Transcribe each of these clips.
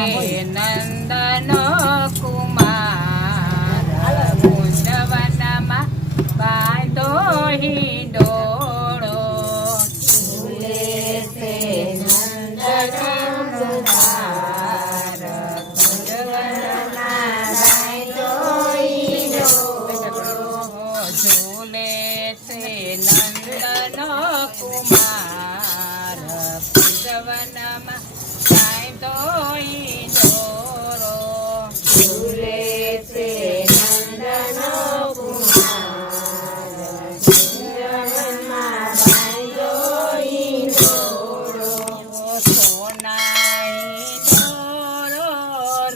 નંદનો કુમાર કુંજવનમાં બાંધો હિંડોળો ઝૂલે છે નંદનો કુમાર કુંજવનમાં બાંધો હિંડોળો ઝૂલે છે નંદનો કુમાર કુંજવનમાં બાંધો હિંડોળો ઝૂલે છે નંદનો કુમાર કુંજવનમાં બાંધો હિંડોળો સોના હિંડોળો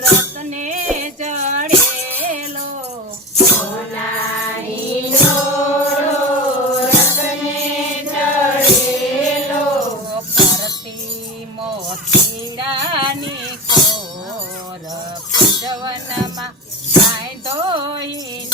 રત્ને જડેલો સોના હિંડોળો રત્ને જડેલો ફરતી મોતીડાની કોર કુંજવનમાં બાંધો હિંડોળો